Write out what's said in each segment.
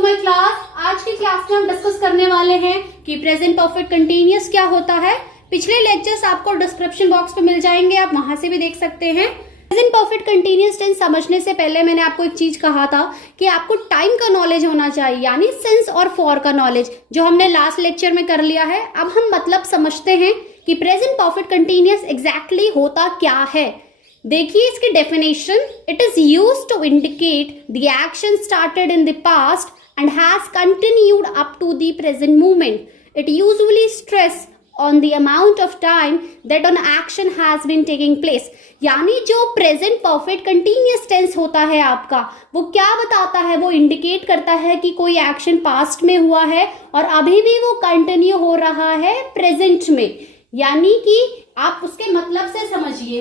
To my class. आज की class में हम डिस्कस करने वाले हैं कि प्रेजेंट परफेक्ट कंटीन्यूअस क्या होता है। पिछले लेक्चर्स आपको डिस्क्रिप्शन बॉक्स पे मिल जाएंगे, आप वहां से भी देख सकते हैं। प्रेजेंट परफेक्ट कंटीन्यूअस टेंस समझने से पहले मैंने आपको एक चीज कहा था कि आपको टाइम का नॉलेज होना चाहिए, यानी सिंस और फॉर का नॉलेज, जो हमने लास्ट लेक्चर में कर लिया है। अब हम मतलब समझते हैं कि प्रेजेंट परफेक्ट कंटीन्यूअस एग्जैक्टली होता क्या है। देखिए इसकी definition, it is used to indicate the action started in the past and has continued up to the present moment. It usually stress on the amount of time that an action has been taking place। यानी जो present perfect continuous tense होता है आपका, वो क्या बताता है, वो इंडिकेट करता है कि कोई एक्शन पास्ट में हुआ है और अभी भी वो कंटिन्यू हो रहा है प्रेजेंट में। यानी कि आप उसके मतलब से समझिए,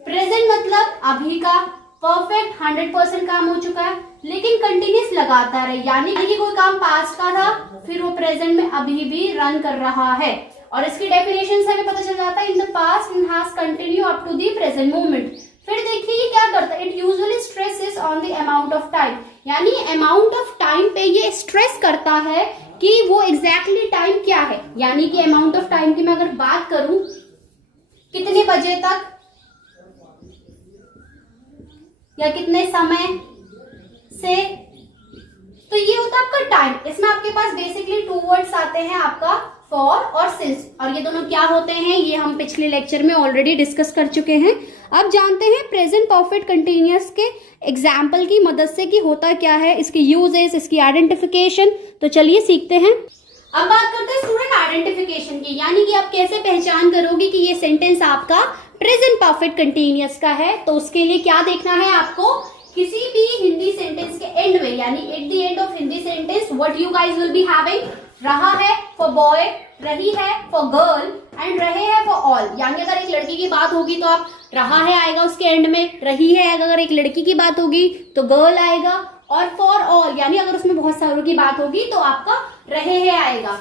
प्रेजेंट मतलब अभी का, परफेक्ट 100% काम हो चुका है लेकिन कंटिन्यूअस लगातार है, यानी कि कोई काम पास्ट का था फिर वो प्रेजेंट में अभी भी रन कर रहा है। और इसकी डेफिनेशन से हमें पता चल जाता है, in the past and has continue up to the present moment. फिर देखिए ये क्या करता है, it usually stresses on the amount of time, यानी अमाउंट ऑफ टाइम पे ये स्ट्रेस करता है कि वो एग्जैक्टली टाइम क्या है। यानी कि अमाउंट ऑफ टाइम की मैं अगर बात करूं, कितने बजे तक या कितने समय से, तो ये होता है आपका टाइम। इसमें आपके पास बेसिकली टू वर्ड्स आते हैं, आपका फॉर और सिंस, और ये दोनों क्या होते हैं ये हम पिछले लेक्चर में ऑलरेडी डिस्कस कर चुके हैं। अब जानते हैं प्रेजेंट परफेक्ट कंटीन्यूअस के एग्जाम्पल की मदद से कि होता क्या है, इसके यूजेस, इसकी आइडेंटिफिकेशन। तो चलिए सीखते हैं। अब बात करते हैं स्टूडेंट आइडेंटिफिकेशन की, यानी कि आप कैसे पहचान करोगे कि ये सेंटेंस आपका प्रेजेंट परफेक्ट कंटीन्यूअस का है। तो उसके लिए क्या देखना है आपको, किसी भी हिंदी सेंटेंस के एंड में, यानी at the end of Hindi sentence what you guys will be having, रहा है फॉर बॉय, रही है फॉर गर्ल एंड रहे है फॉर ऑल। यानी अगर एक लड़की की बात होगी तो आप रहा है आएगा उसके एंड में, रही है अगर एक लड़की की बात होगी तो गर्ल आएगा, और फॉर ऑल यानी अगर उसमें बहुत सारों की बात होगी तो आपका रहे है आएगा।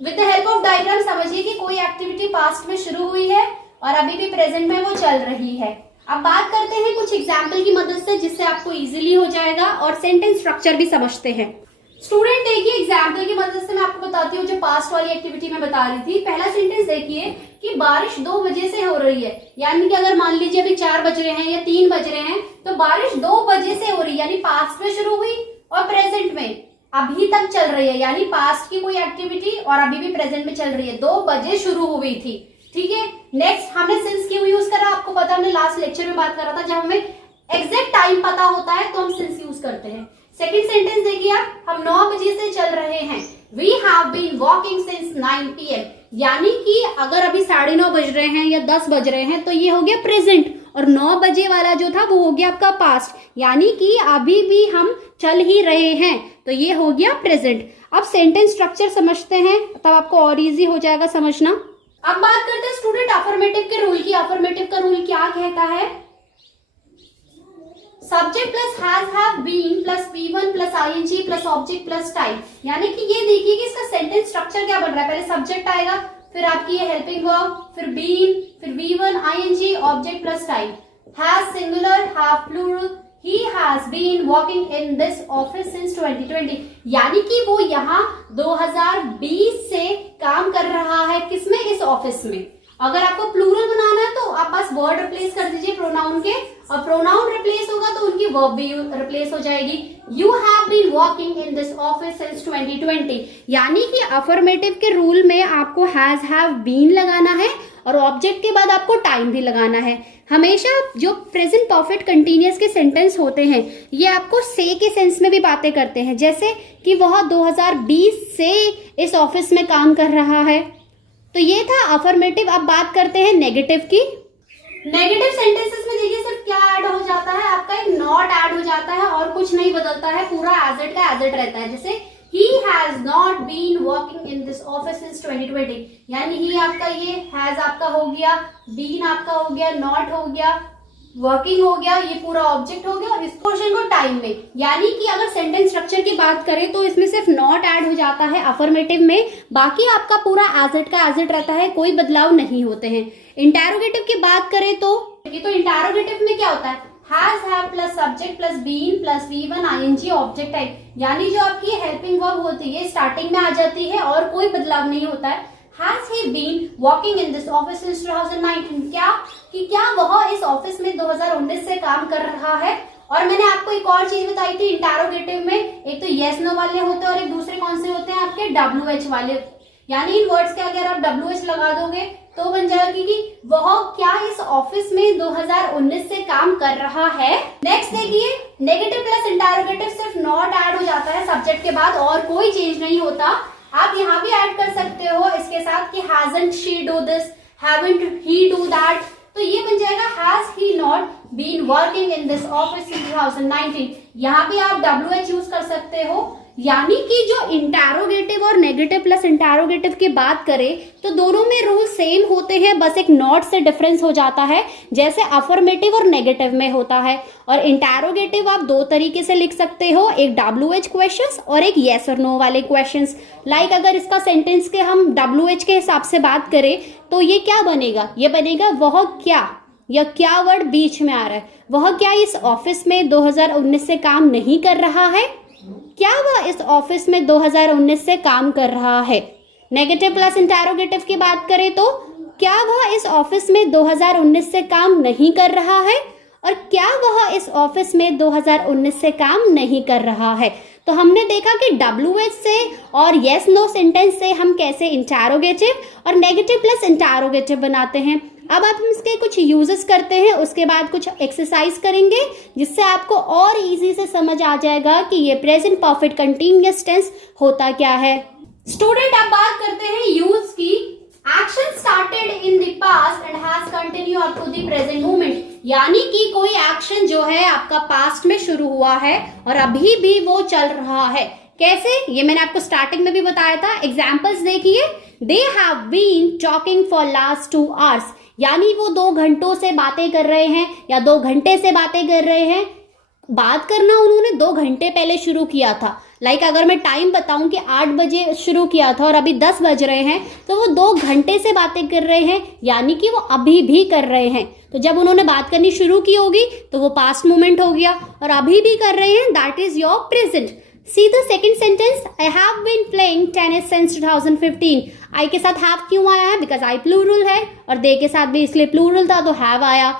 With the help of diagram समझिए कि कोई एक्टिविटी पास्ट में शुरू हुई है और अभी भी प्रेजेंट में वो चल रही है। अब बात करते हैं कुछ एग्जाम्पल की मदद से, जिससे आपको इजीली हो जाएगा और सेंटेंस स्ट्रक्चर भी समझते हैं। स्टूडेंट देखिए एग्जाम्पल की मदद से मैं आपको बताती हूँ जो पास्ट वाली एक्टिविटी में बता रही थी। पहला सेंटेंस देखिए कि बारिश 2 बजे से हो रही है, यानी कि अगर मान लीजिए अभी 4 बज रहे हैं या 3 बज रहे हैं तो बारिश 2 बजे से हो रही है, यानी पास्ट में शुरू हुई और प्रेजेंट में अभी तक चल रही है। यानी पास्ट की कोई एक्टिविटी और अभी भी प्रेजेंट में चल रही है, 2 बजे शुरू हुई थी। ठीक है, नेक्स्ट हमने सिंस क्यों यूज करा, आपको पता, हमने लास्ट लेक्चर में बात करा था, जब हमें एग्जैक्ट टाइम पता होता है तो हम सिंस यूज करते हैं। सेकेंड सेंटेंस देखिए आप, हम 9 बजे से चल रहे हैं, we have been walking since 9 PM। यानी कि अगर अभी 9:30 बज रहे हैं या 10 बज रहे हैं तो ये हो गया प्रेजेंट, और 9 बजे वाला जो था वो हो गया आपका पास्ट, यानी कि अभी भी हम चल ही रहे हैं, तो ये हो गया प्रेजेंट। अब सेंटेंस स्ट्रक्चर समझते हैं, तब आपको और इजी हो जाएगा समझना। अब बात करते हैं स्टूडेंट अफर्मेटिव के रूल की। अफर्मेटिव का रूल क्या कहता है, subject plus has have been plus V1 plus ING plus object plus time. यानी कि ये देखिए कि इसका सेंटेंस स्ट्रक्चर क्या बन रहा है, पहले सब्जेक्ट आएगा, फिर आपकी ये हेल्पिंग वर्ब, फिर बीन, फिर V1 ING object plus time. Has singular, have plural, he has been working in this office since 2020। यानी कि वो यहाँ 2020 से काम कर रहा है, किसमें, इस ऑफिस में। अगर आपको प्लूरल बनाना है तो आप बस वर्ड रिप्लेस कर दीजिए प्रोनाउन के, और प्रोनाउन रिप्लेस होगा तो उनकी वर्ब भी रिप्लेस हो जाएगी। You have been working in this office since 2020। यानी कि अफर्मेटिव के रूल में आपको हैज हैव बीन लगाना है और ऑब्जेक्ट के बाद आपको टाइम भी लगाना है। हमेशा जो प्रेजेंट परफेक्ट कंटीन्यूअस के सेंटेंस होते हैं ये आपको से के सेंस में भी बातें करते हैं, जैसे कि वह 2020 से इस ऑफिस में काम कर रहा है। तो ये था अफर्मेटिव। अब बात करते हैं नेगेटिव की। नेगेटिव सेंटेंसेस में देखिए सिर्फ क्या ऐड हो जाता है, आपका एक नॉट ऐड हो जाता है और कुछ नहीं बदलता है, पूरा एज इट का एज इट रहता है। जैसे he has not been working in this office since 2020। यानी he आपका ये has आपका हो गया, been आपका हो गया, not हो गया, वर्किंग हो गया, ये पूरा ऑब्जेक्ट हो गया, और इस पोर्शन को टाइम में। यानी कि अगर सेंटेंस स्ट्रक्चर की बात करें तो इसमें सिर्फ नॉट ऐड हो जाता है अफर्मेटिव में, बाकी आपका पूरा एज इट का एज इट रहता है, कोई बदलाव नहीं होते हैं। इंटरोगेटिव की बात करें तो इंटरोगेटिव में क्या होता है, has have plus subject plus been plus V1 ing object type, यानी जो आपकी हेल्पिंग वर्ब होती है स्टार्टिंग में आ जाती है और कोई बदलाव नहीं होता है। Has he been working in this office since 2019, क्या वह इस ऑफिस में 2019 से काम कर रहा है। और मैंने आपको एक और चीज बताई थी इंटरोगेटिव में, एक तो येस नो वाले होते हैं और एक दूसरे कौन से होते हैं आपके WH वाले, यानी इन वर्ड्स के अगर आप WH लगा दोगे तो बन जाएगा कि वह क्या इस ऑफिस में 2019 से काम कर रहा है। नेक्स्ट देखिए, नेगेटिव प्लस इंटरोगेटिव सिर्फ नॉट ऐड हो जाता है सब्जेक्ट के बाद और कोई चेंज नहीं होता। आप यहाँ भी ऐड कर सकते हो इसके साथ कि hasn't she do this, haven't he do that, तो ये बन जाएगा has he not been working in this office in 2019। यहाँ भी आप WH यूज कर सकते हो, यानी कि जो इंटरोगेटिव और नेगेटिव प्लस इंटरोगेटिव की बात करें तो दोनों में रूल सेम होते हैं, बस एक नॉट से डिफरेंस हो जाता है, जैसे अफर्मेटिव और नेगेटिव में होता है। और इंटरोगेटिव आप दो तरीके से लिख सकते हो, एक WH क्वेश्चंस और एक येस और नो वाले क्वेश्चंस। लाइक अगर इसका सेंटेंस के हम WH के हिसाब से बात करें तो ये क्या बनेगा, ये बनेगा वह क्या, या क्या वर्ड बीच में आ रहा है, वह क्या इस ऑफिस में 2019 से काम नहीं कर रहा है, क्या वह इस ऑफिस में 2019 से काम कर रहा है। नेगेटिव प्लस इंटरोगेटिव की बात करें तो क्या वह इस ऑफिस में 2019 से काम नहीं कर रहा है, और क्या वह इस ऑफिस में 2019 से काम नहीं कर रहा है। तो हमने देखा कि WH से और येस नो सेंटेंस से हम कैसे इंटरोगेटिव और नेगेटिव प्लस इंटरोगेटिव बनाते हैं। अब आप इसके कुछ यूजेस करते हैं, उसके बाद कुछ एक्सरसाइज करेंगे जिससे आपको और इजी से समझ आ जाएगा कि ये प्रेजेंट परफेक्ट कंटीन्यूअस टेंस होता क्या है। स्टूडेंट, अब बात करते हैं यूज की। Action started in the past and has continue up to the present moment, यानी कि कोई एक्शन जो है आपका पास्ट में शुरू हुआ है और अभी भी वो चल रहा है। कैसे, ये मैंने आपको स्टार्टिंग में भी बताया था। एग्जाम्पल्स देखिए, they have been talking for last 2 hours, यानी वो 2 घंटों से बातें कर रहे हैं या 2 घंटे से बातें कर रहे हैं। बात करना उन्होंने 2 घंटे पहले शुरू किया था। लाइक अगर मैं टाइम बताऊं कि 8 बजे शुरू किया था और अभी 10 बज रहे हैं, तो वो 2 घंटे से बातें कर रहे हैं, यानी कि वो अभी भी कर रहे हैं। तो जब उन्होंने बात करनी शुरू की होगी तो वो पास्ट मोमेंट हो गया, और अभी भी कर रहे हैं, that is your present. See the second sentence, I have been playing tennis since 2015। I के साथ have क्यों आया है, बिकॉज I प्लूरल है, और they के साथ भी इसलिए प्लूरल था तो have आया।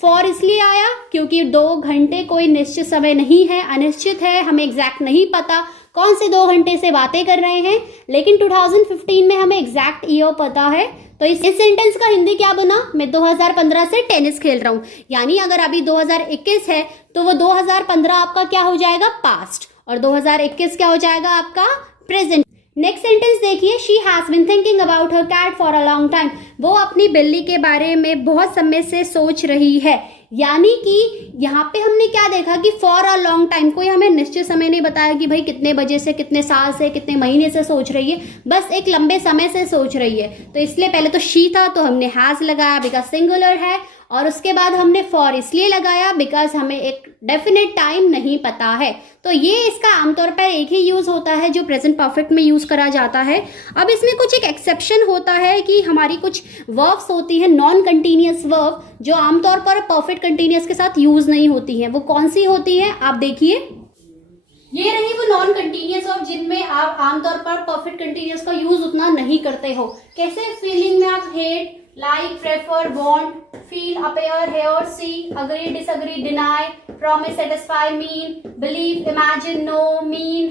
for इसलिए आया क्योंकि 2 घंटे कोई निश्चित समय नहीं है, अनिश्चित है, हमें एग्जैक्ट नहीं पता कौन से 2 घंटे से बातें कर रहे हैं, लेकिन 2015 में हमें एग्जैक्ट ईयर पता है। तो इस सेंटेंस का हिंदी क्या बना, मैं 2015 से टेनिस खेल रहा हूँ, यानी अगर अभी 2021 है तो वो 2015 आपका क्या हो जाएगा, पास्ट, और 2021 क्या हो जाएगा आपका प्रेजेंट। नेक्स्ट सेंटेंस देखिए, she has been thinking about her cat for a long time, वो अपनी बिल्ली के बारे में बहुत समय से सोच रही है। यानी कि यहाँ पे हमने क्या देखा कि फॉर अ लॉन्ग टाइम, कोई हमें निश्चित समय नहीं बताया कि भाई कितने बजे से, कितने साल से, कितने महीने से सोच रही है, बस एक लंबे समय से सोच रही है। तो इसलिए पहले तो शी था तो हमने हैज लगाया बिकॉज सिंगुलर है, और उसके बाद हमने फॉर इसलिए लगाया बिकॉज हमें एक डेफिनेट टाइम नहीं पता है। तो ये इसका आमतौर पर एक ही यूज होता है जो प्रेजेंट परफेक्ट में यूज करा जाता है। अब इसमें कुछ एक एक्सेप्शन होता है कि हमारी कुछ वर्ब्स होती हैं नॉन कंटिन्यूअस वर्ब, जो आमतौर पर परफेक्ट कंटिन्यूअस के साथ यूज नहीं होती हैं। वो कौन सी होती है, आप देखिए, ये रही वो नॉन कंटिन्यूअस वर्ब जिनमें आप आमतौर पर परफेक्ट कंटिन्यूअस का यूज उतना नहीं करते हो। कैसे, फीलिंग में आप hate, like, prefer, want, feel, appear, hear, see, agree, disagree, deny, promise, satisfy, mean, believe, imagine, know, mean,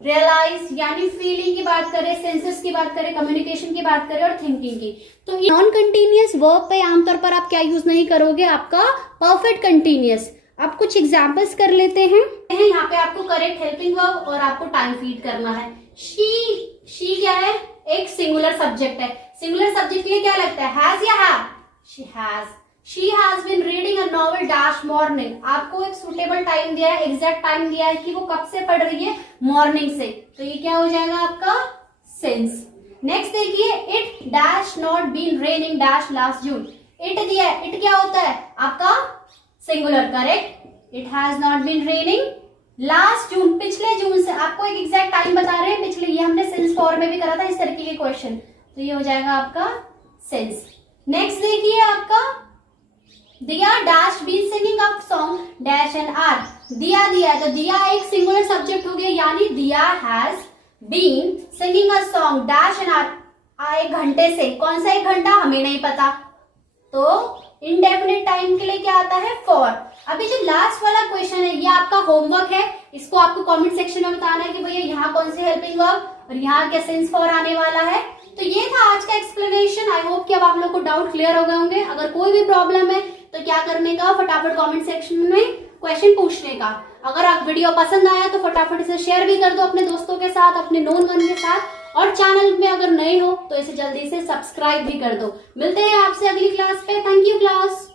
realize, यानी फीलिंग की बात करें, सेंसेस की बात करें, कम्युनिकेशन की बात करें और थिंकिंग की। तो ये नॉन कंटिन्यूअस वर्ब पे आमतौर पर आप क्या यूज नहीं करोगे, आपका परफेक्ट कंटिन्यूअस। आप कुछ एग्जाम्पल्स कर लेते हैं। यहाँ पे आपको करेक्ट हेल्पिंग वर्ब और आपको टाइम फीड करना है। शी क्या है, एक सिंगुलर सब्जेक्ट है। सिंगुलर सब्जेक्ट के लिए क्या लगता है, हैज या have, she has. She has been reading a novel dash morning, आपको एक सुटेबल टाइम दिया है, एग्जैक्ट टाइम दिया है कि वो कब से पढ़ रही है, मॉर्निंग से, तो ये क्या हो जाएगा आपका सिंस। नेक्स्ट देखिए, it dash not been raining dash last June, it दिया है, इट क्या होता है आपका singular, correct, it has not been raining last June, पिछले जून से, आपको एक एग्जैक्ट टाइम बता रहे हैं पिछले, ये हमने सिंस फॉर में भी करा था इस तरीके के क्वेश्चन, तो ये हो जाएगा आपका सिंस। नेक्स्ट देखिए आपका Diya dash be singing a song dash an hour. Diya Diya तो दिया एक सिंगुलर सब्जेक्ट हो गया, यानी Diya has been singing a song dash an hour. 1 घंटे से, कौन सा 1 घंटा हमें नहीं पता, तो इनडेफिनेट टाइम के लिए क्या आता है फॉर। अभी जो लास्ट वाला क्वेश्चन है ये आपका होमवर्क है, इसको आपको कमेंट सेक्शन में बताना है कि भैया यहाँ कौन सी हेल्पिंग वर्ब और यहाँ क्या सिंस फॉर आने वाला है। तो ये था आज का एक्सप्लेनेशन। आई होप कि अब आप लोग को डाउट क्लियर हो गए होंगे। अगर कोई भी प्रॉब्लम है तो क्या करने का, फटाफट कमेंट सेक्शन में क्वेश्चन पूछने का। अगर आप वीडियो पसंद आया तो फटाफट इसे शेयर भी कर दो अपने दोस्तों के साथ, अपने नोन वन के साथ, और चैनल में अगर नए हो तो इसे जल्दी से सब्सक्राइब भी कर दो। मिलते हैं आपसे अगली क्लास पे। Thank you class.